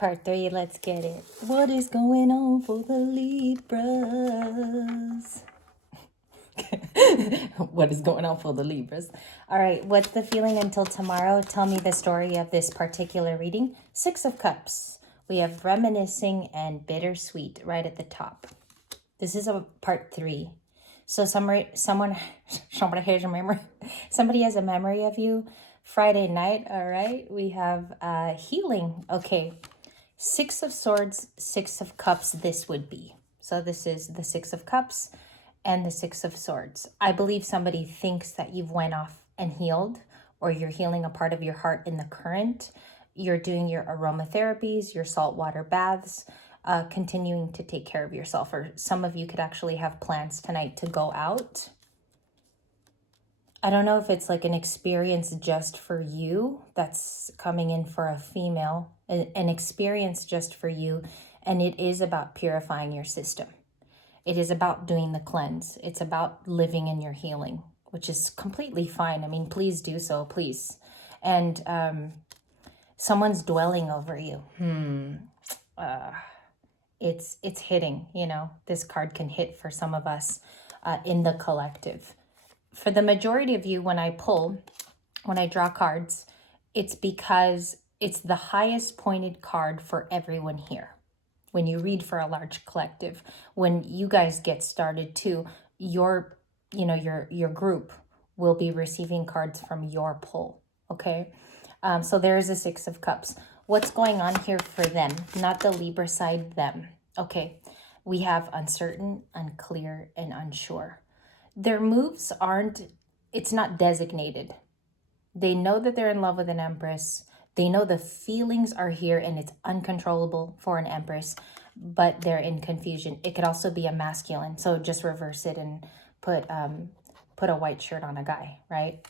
Part 3, let's get it. What is going on for the Libras? What is going on for the Libras? All right, what's the feeling until tomorrow? Tell me the story of this particular reading. Six of Cups. We have reminiscing and bittersweet right at the top. This is a part 3. So somebody has a memory. Somebody has a memory of you. Friday night, all right? We have healing. Okay. Six of Swords, Six of Cups, this would be. So this is the Six of Cups and the Six of Swords. I believe somebody thinks that you've went off and healed, or you're healing a part of your heart in the current. You're doing your aromatherapies, your saltwater baths, continuing to take care of yourself. Or some of you could actually have plans tonight to go out. I don't know if it's like an experience just for you that's coming in for a female, an experience just for you, and it is about purifying your system. It is about doing the cleanse. It's about living in your healing, which is completely fine. I mean, please do so, please. And someone's dwelling over you. It's hitting, you know. This card can hit for some of us in the collective. For the majority of you, when I draw cards, it's because it's the highest pointed card for everyone here. When you read for a large collective, when you guys get started too, your group will be receiving cards from your pull, okay? So there's a Six of Cups. What's going on here for them? Not the Libra side, them. Okay, we have uncertain, unclear, and unsure. Their moves it's not designated. They know that they're in love with an Empress. They know the feelings are here and it's uncontrollable for an Empress, but they're in confusion. It could also be a masculine. So just reverse it and put a white shirt on a guy, right?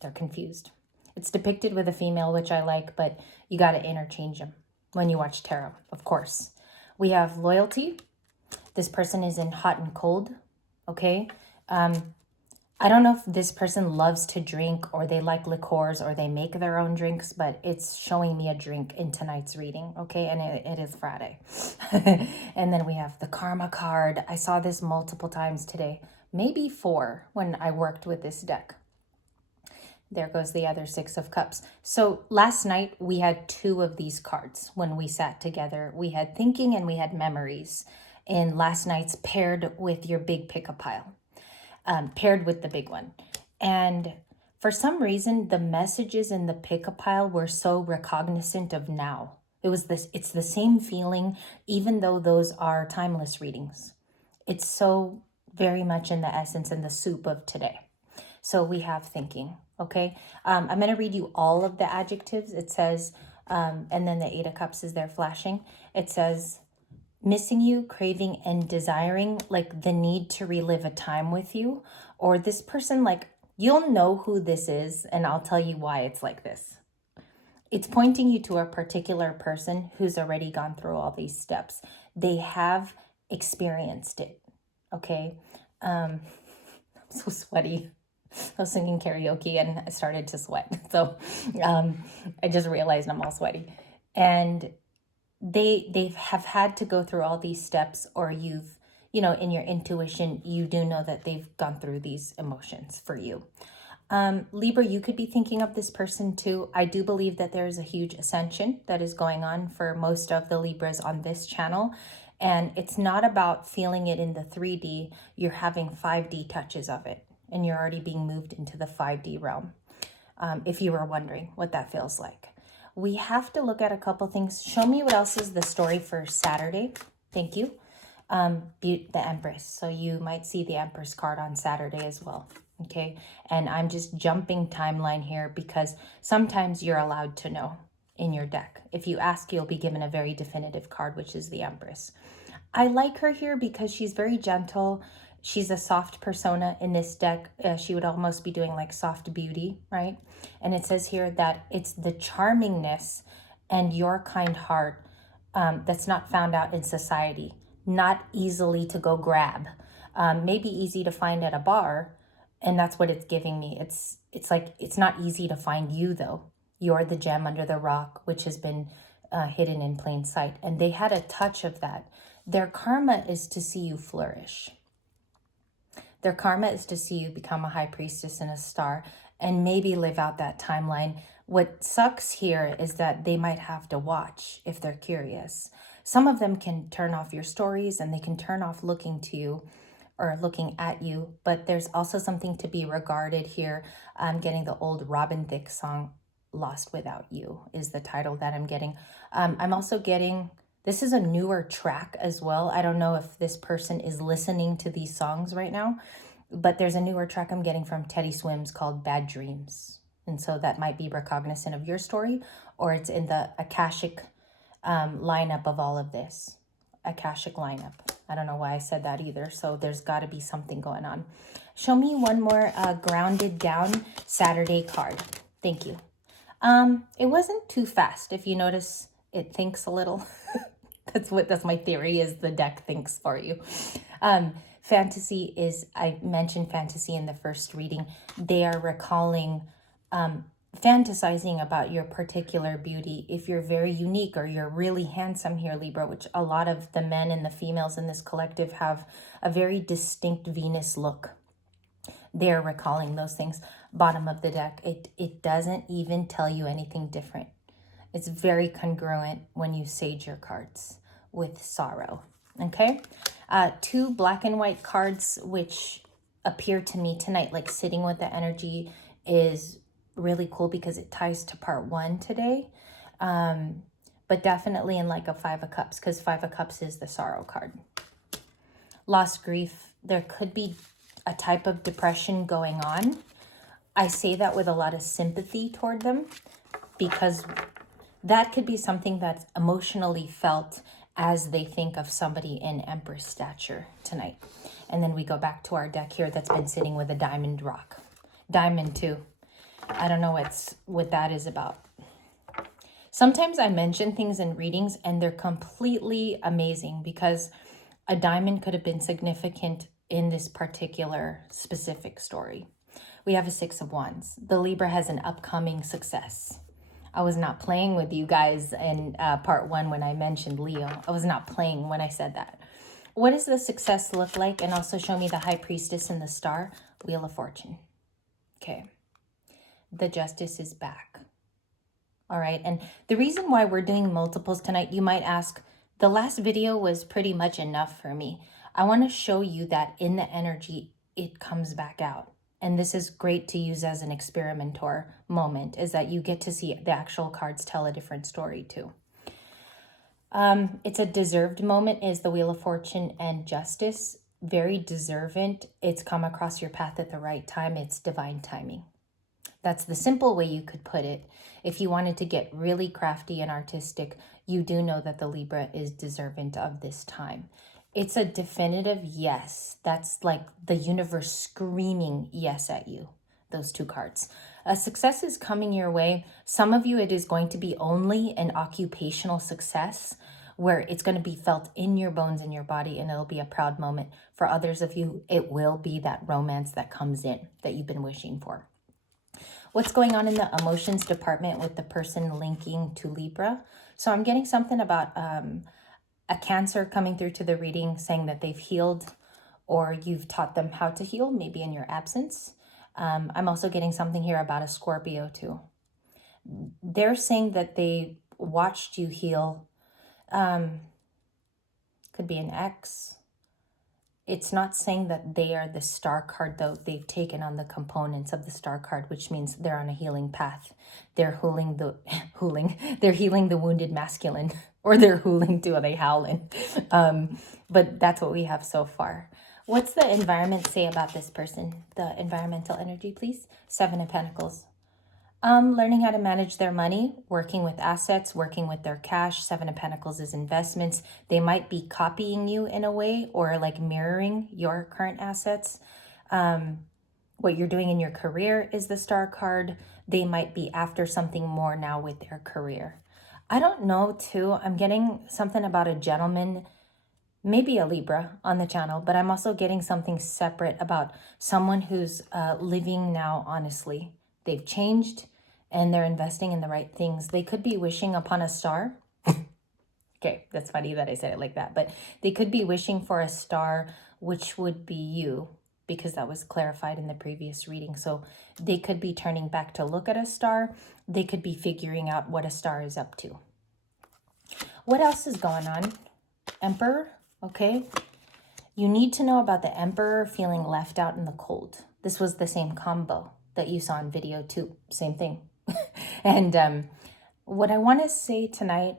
They're confused. It's depicted with a female, which I like, but you got to interchange them when you watch tarot, of course. We have loyalty. This person is in hot and cold, okay? I don't know if this person loves to drink or they like liqueurs or they make their own drinks, but it's showing me a drink in tonight's reading, okay? And it is Friday. And then we have the Karma card. I saw this multiple times today, maybe 4 when I worked with this deck. There goes the other Six of Cups. So last night we had 2 of these cards when we sat together. We had thinking and we had memories in last night's paired with your big pick-up pile. Paired with the big one. And for some reason, the messages in the pick-up pile were so recognizant of now. It's the same feeling, even though those are timeless readings. It's so very much in the essence and the soup of today. So we have thinking, okay? I'm going to read you all of the adjectives. It says, and then the Eight of Cups is there flashing. It says, missing you, craving, and desiring, like the need to relive a time with you, or this person, like, you'll know who this is, and I'll tell you why it's like this. It's pointing you to a particular person who's already gone through all these steps. They have experienced it, okay? I'm so sweaty. I was singing karaoke and I started to sweat. So I just realized I'm all sweaty. And they have had to go through all these steps, or you've, in your intuition, you do know that they've gone through these emotions for you. Libra, you could be thinking of this person too. I do believe that there is a huge ascension that is going on for most of the Libras on this channel. And it's not about feeling it in the 3D. You're having 5D touches of it, and you're already being moved into the 5D realm. If you were wondering what that feels like. We have to look at a couple things. Show me what else is the story for Saturday. Thank you. The Empress. So you might see the Empress card on Saturday as well. Okay. And I'm just jumping timeline here because sometimes you're allowed to know in your deck. If you ask, you'll be given a very definitive card, which is the Empress. I like her here because she's very gentle. She's a soft persona in this deck. She would almost be doing like soft beauty, right? And it says here that it's the charmingness and your kind heart that's not found out in society, not easily to go grab, maybe easy to find at a bar. And that's what it's giving me. It's like, it's not easy to find you though. You're the gem under the rock, which has been hidden in plain sight. And they had a touch of that. Their karma is to see you flourish. Their karma is to see you become a high priestess and a star and maybe live out that timeline. What sucks here is that they might have to watch if they're curious. Some of them can turn off your stories and they can turn off looking to you or looking at you, but there's also something to be regarded here. I'm getting the old Robin Thicke song, Lost Without You is the title that I'm getting. I'm also getting, this is a newer track as well. I don't know if this person is listening to these songs right now, but there's a newer track I'm getting from Teddy Swims called Bad Dreams. And so that might be recognizant of your story, or it's in the Akashic lineup of all of this. Akashic lineup. I don't know why I said that either. So there's got to be something going on. Show me one more grounded down Saturday card. Thank you. It wasn't too fast. If you notice, it thinks a little. That's my theory, is the deck thinks for you. Fantasy is, I mentioned fantasy in the first reading. They are recalling fantasizing about your particular beauty. If you're very unique or you're really handsome here, Libra, which a lot of the men and the females in this collective have a very distinct Venus look. They're recalling those things. Bottom of the deck, it doesn't even tell you anything different. It's very congruent when you sage your cards with sorrow. Okay, 2 black and white cards, which appear to me tonight like sitting with the energy, is really cool because it ties to part 1 today. But definitely in like a 5 of Cups, because 5 of Cups is the sorrow card. Lost grief. There could be a type of depression going on. I say that with a lot of sympathy toward them, because that could be something that's emotionally felt as they think of somebody in Empress stature tonight. And then we go back to our deck here that's been sitting with a diamond rock. Diamond too. I don't know what that is about. Sometimes I mention things in readings and they're completely amazing, because a diamond could have been significant in this particular specific story. We have a 6 of Wands. The Libra has an upcoming success. I was not playing with you guys in part 1 when I mentioned Leo. I was not playing when I said that. What does the success look like? And also show me the High Priestess and the Star. Wheel of Fortune. Okay. The Justice is back. All right. And the reason why we're doing multiples tonight, you might ask, the last video was pretty much enough for me. I want to show you that in the energy, it comes back out. And this is great to use as an experimenter moment, is that you get to see the actual cards tell a different story too. It's a deserved moment, is the Wheel of Fortune and Justice. Very deserving. It's come across your path at the right time. It's divine timing. That's the simple way you could put it. If you wanted to get really crafty and artistic, you do know that the Libra is deserving of this time. It's a definitive yes. That's like the universe screaming yes at you, those 2 cards. A success is coming your way. Some of you, it is going to be only an occupational success where it's going to be felt in your bones, in your body, and it'll be a proud moment. For others of you, it will be that romance that comes in that you've been wishing for. What's going on in the emotions department with the person linking to Libra? So I'm getting something about a Cancer coming through to the reading, saying that they've healed, or you've taught them how to heal, maybe in your absence. I'm also getting something here about a Scorpio too. They're saying that they watched you heal. Could be an ex. It's not saying that they are the Star card, though. They've taken on the components of the Star card, which means they're on a healing path. They're they're healing the wounded masculine, or they're hooling too, or they howling. But that's what we have so far. What's the environment say about this person? The environmental energy, please. 7 of Pentacles. Learning how to manage their money, working with assets, working with their cash. 7 of Pentacles is investments. They might be copying you in a way, or like mirroring your current assets. What you're doing in your career is the Star card. They might be after something more now with their career. I don't know too. I'm getting something about a gentleman, maybe a Libra on the channel, but I'm also getting something separate about someone who's living now honestly. They've changed and they're investing in the right things. They could be wishing upon a star. Okay, that's funny that I said it like that. But they could be wishing for a star, which would be you, because that was clarified in the previous reading. So they could be turning back to look at a star. They could be figuring out what a star is up to. What else is going on? Emperor, okay. You need to know about the Emperor feeling left out in the cold. This was the same combo that you saw in video 2. Same thing. And what I want to say tonight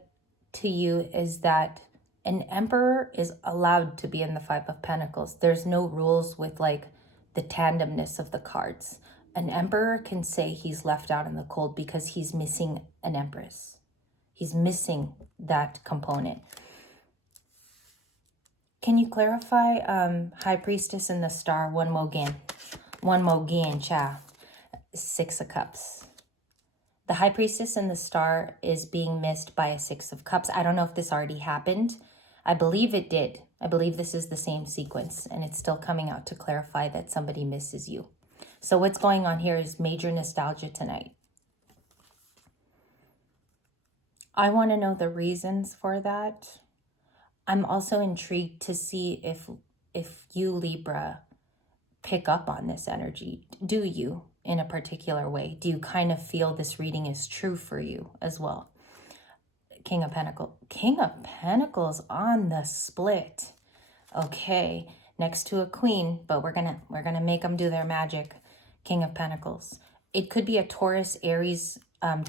to you is that an Emperor is allowed to be in the Five of Pentacles. There's no rules with like the tandomness of the cards. An Emperor can say he's left out in the cold because he's missing an Empress. He's missing that component. Can you clarify High Priestess and the Star? One more again, cha. 6 of Cups. The High Priestess and the Star is being missed by a 6 of Cups. I don't know if this already happened. I believe it did. I believe this is the same sequence, and it's still coming out to clarify that somebody misses you. So what's going on here is major nostalgia tonight. I want to know the reasons for that. I'm also intrigued to see if you, Libra, pick up on this energy. Do you, in a particular way? Do you kind of feel this reading is true for you as well? King of Pentacles. King of Pentacles on the split. Okay, next to a Queen, but we're gonna make them do their magic. King of Pentacles. It could be a Taurus, Aries,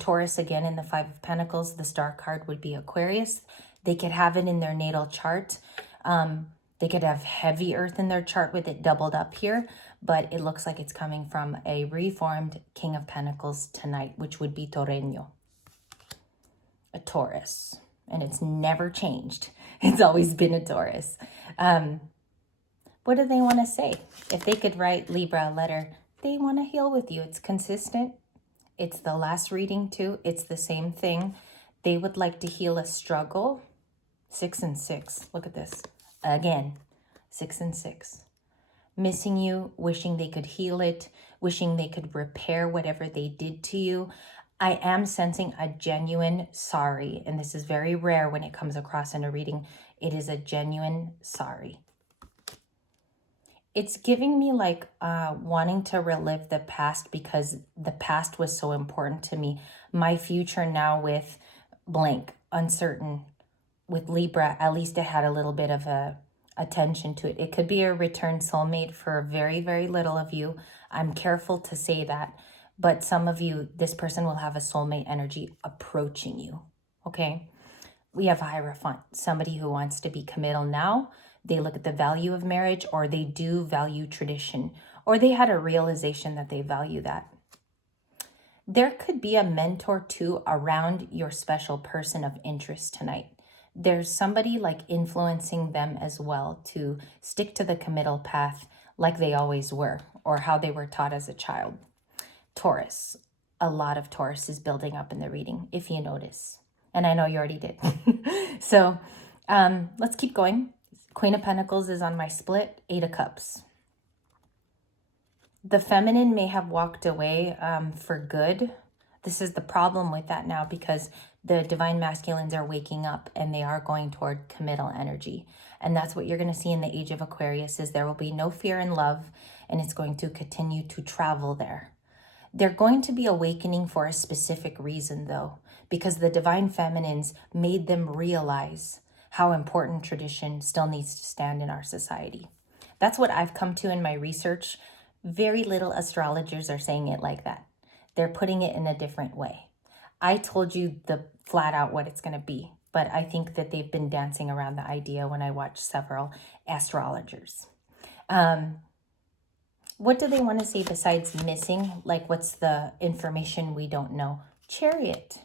Taurus again in the 5 of Pentacles. The star card would be Aquarius. They could have it in their natal chart. They could have heavy earth in their chart with it doubled up here, but it looks like it's coming from a reformed King of Pentacles tonight, which would be Torreño, a Taurus, and it's never changed. It's always been a Taurus. What do they want to say? If they could write Libra a letter, they want to heal with you. It's consistent. It's the last reading too. It's the same thing. They would like to heal a struggle. 6 and 6. Look at this. Again, 6 and 6. Missing you, wishing they could heal it, wishing they could repair whatever they did to you. I am sensing a genuine sorry, and this is very rare when it comes across in a reading. It is a genuine sorry. It's giving me like wanting to relive the past because the past was so important to me. My future now with blank, uncertain. With Libra, at least it had a little bit of a attention to it. It could be a return soulmate for very, very little of you. I'm careful to say that. But some of you, this person will have a soulmate energy approaching you. Okay? We have a Hierophant, somebody who wants to be committal now. They look at the value of marriage, or they do value tradition, or they had a realization that they value that. There could be a mentor too around your special person of interest tonight. There's somebody like influencing them as well to stick to the committal path like they always were, or how they were taught as a child. Taurus. A lot of Taurus is building up in the reading, if you notice. And I know you already did. So let's keep going. Queen of Pentacles is on my split. 8 of Cups. The feminine may have walked away for good. This is the problem with that now, because the divine masculines are waking up and they are going toward committal energy. And that's what you're going to see in the age of Aquarius, is there will be no fear in love, and it's going to continue to travel there. They're going to be awakening for a specific reason though, because the divine feminines made them realize how important tradition still needs to stand in our society. That's what I've come to in my research. Very little astrologers are saying it like that. They're putting it in a different way. I told you the flat out what it's going to be, but I think that they've been dancing around the idea when I watched several astrologers. What do they want to say besides missing? Like, what's the information we don't know? Chariot.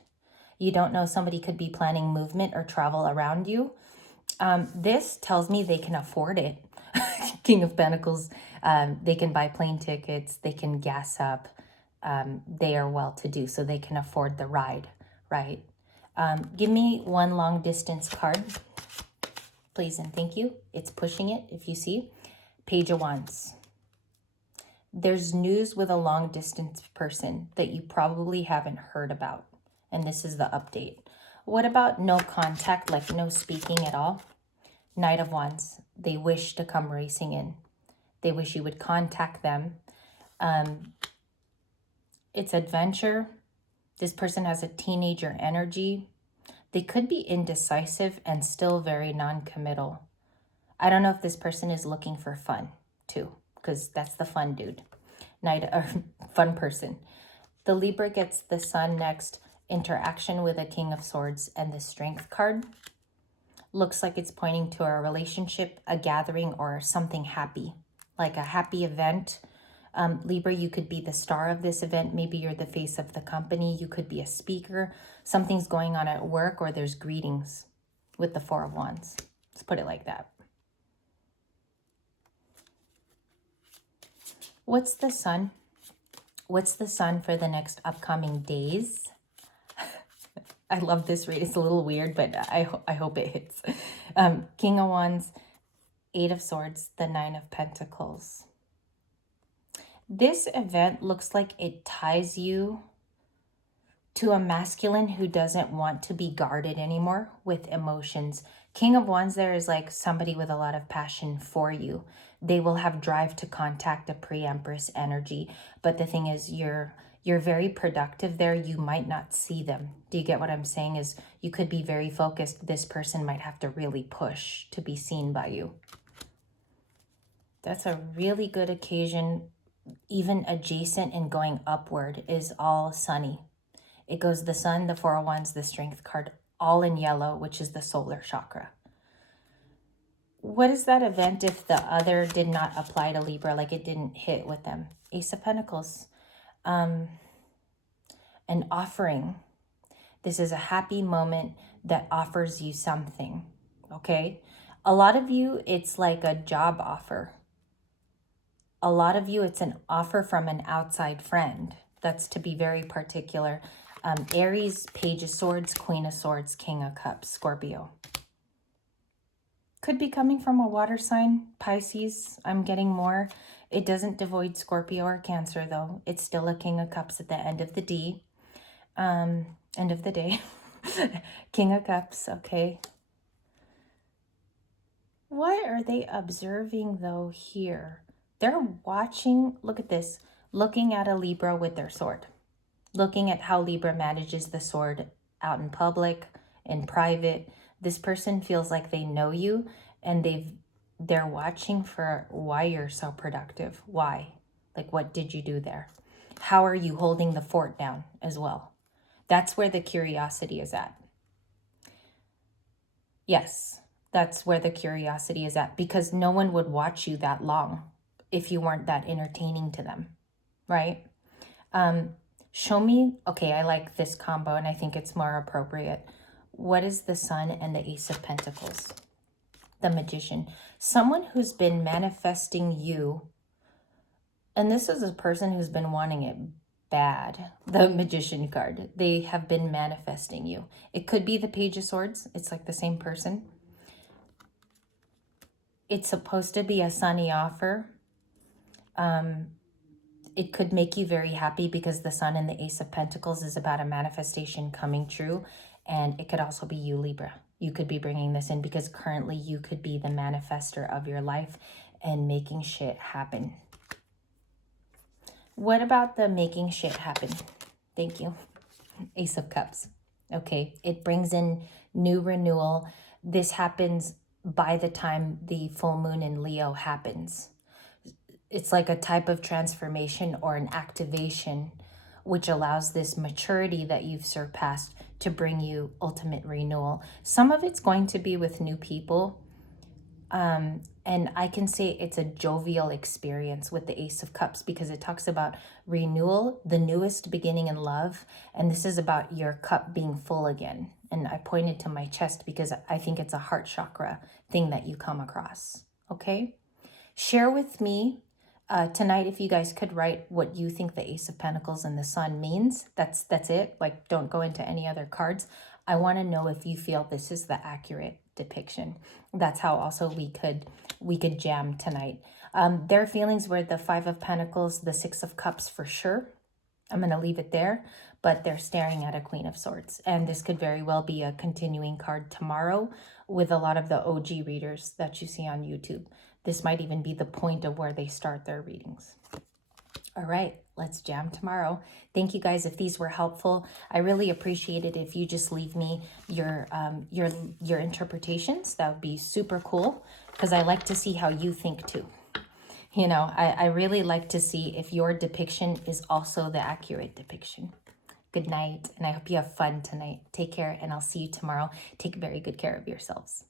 You don't know, somebody could be planning movement or travel around you. This tells me they can afford it. King of Pentacles. They can buy plane tickets. They can gas up. They are well-to-do, so they can afford the ride, right? Give me one long distance card, please and thank you. It's pushing it, if you see. Page of Wands. There's news with a long distance person that you probably haven't heard about, and this is the update. What about no contact, like no speaking at all? Knight of Wands, they wish to come racing in. They wish you would contact them. It's adventure. This person has a teenager energy. They could be indecisive and still very non-committal. I don't know if this person is looking for fun too, because that's the fun dude. Fun person. The Libra gets the Sun next. Interaction with a King of Swords and the Strength card. Looks like it's pointing to a relationship, a gathering, or something happy, like a happy event. Libra, you could be the star of this event. Maybe you're the face of the company. You could be a speaker. Something's going on at work, or there's greetings with the Four of Wands. Let's put it like that. What's the Sun? What's the Sun for the next upcoming days? I love this read. It's a little weird, but I hope it hits. King of Wands, Eight of Swords, the Nine of Pentacles. This event looks like it ties you to a masculine who doesn't want to be guarded anymore with emotions. King of Wands there is like somebody with a lot of passion for you. They will have drive to contact a pre-empress energy. But the thing is, you're very productive there. You might not see them. Do you get what I'm saying? Is you could be very focused. This person might have to really push to be seen by you. That's a really good occasion. Even adjacent and going upward is all sunny. It goes the Sun, the Four of Wands, the Strength card, all in yellow, which is the solar chakra. What is that event if the other did not apply to Libra, like it didn't hit with them? Ace of Pentacles. An offering. This is a happy moment that offers you something, okay? A lot of you, it's like a job offer. A lot of you, it's an offer from an outside friend. That's to be very particular. Aries, Page of Swords, Queen of Swords, King of Cups, Scorpio. Could be coming from a water sign, Pisces. I'm getting more. It doesn't devoid Scorpio or Cancer, though. It's still a King of Cups at the end of the D. End of the day. King of Cups, okay. What are they observing, though, here? They're watching, look at this, looking at a Libra with their sword. Looking at how Libra manages the sword out in public, in private. This person feels like they know you, and they're watching for why you're so productive. Why? Like, what did you do there? How are you holding the fort down as well? That's where the curiosity is at. Yes, that's where the curiosity is at, because no one would watch you that long if you weren't that entertaining to them, right? Show me, okay, I like this combo and I think it's more appropriate. What is the Sun and the Ace of Pentacles? The Magician. Someone who's been manifesting you, and this is a person who's been wanting it bad. The Magician card. They have been manifesting you. It could be the Page of Swords. It's like the same person. It's supposed to be a sunny offer. It could make you very happy because the Sun and the Ace of Pentacles is about a manifestation coming true. And it could also be you, Libra. You could be bringing this in because currently you could be the manifester of your life and making shit happen. What about the making shit happen? Thank you. Ace of Cups. Okay, it brings in new renewal. This happens by the time the full moon in Leo happens. It's like a type of transformation or an activation which allows this maturity that you've surpassed to bring you ultimate renewal. Some of it's going to be with new people. And I can say it's a jovial experience with the Ace of Cups because it talks about renewal, the newest beginning in love. And this is about your cup being full again. And I pointed to my chest because I think it's a heart chakra thing that you come across. Okay? Share with me tonight if you guys could write what you think the Ace of Pentacles and the Sun means. That's it. Like, don't go into any other cards. I want to know if you feel this is the accurate depiction. That's how also we could jam tonight. Their feelings were the Five of Pentacles, the Six of Cups for sure. I'm going to leave it there. but they're staring at a Queen of Swords. And this could very well be a continuing card tomorrow with a lot of the OG readers that you see on YouTube. This might even be the point of where they start their readings. All right, let's jam tomorrow. Thank you guys if these were helpful. I really appreciate it if you just leave me your interpretations. That would be super cool because I like to see how you think too. You know, I really like to see if your depiction is also the accurate depiction. Good night, and I hope you have fun tonight. Take care, and I'll see you tomorrow. Take very good care of yourselves.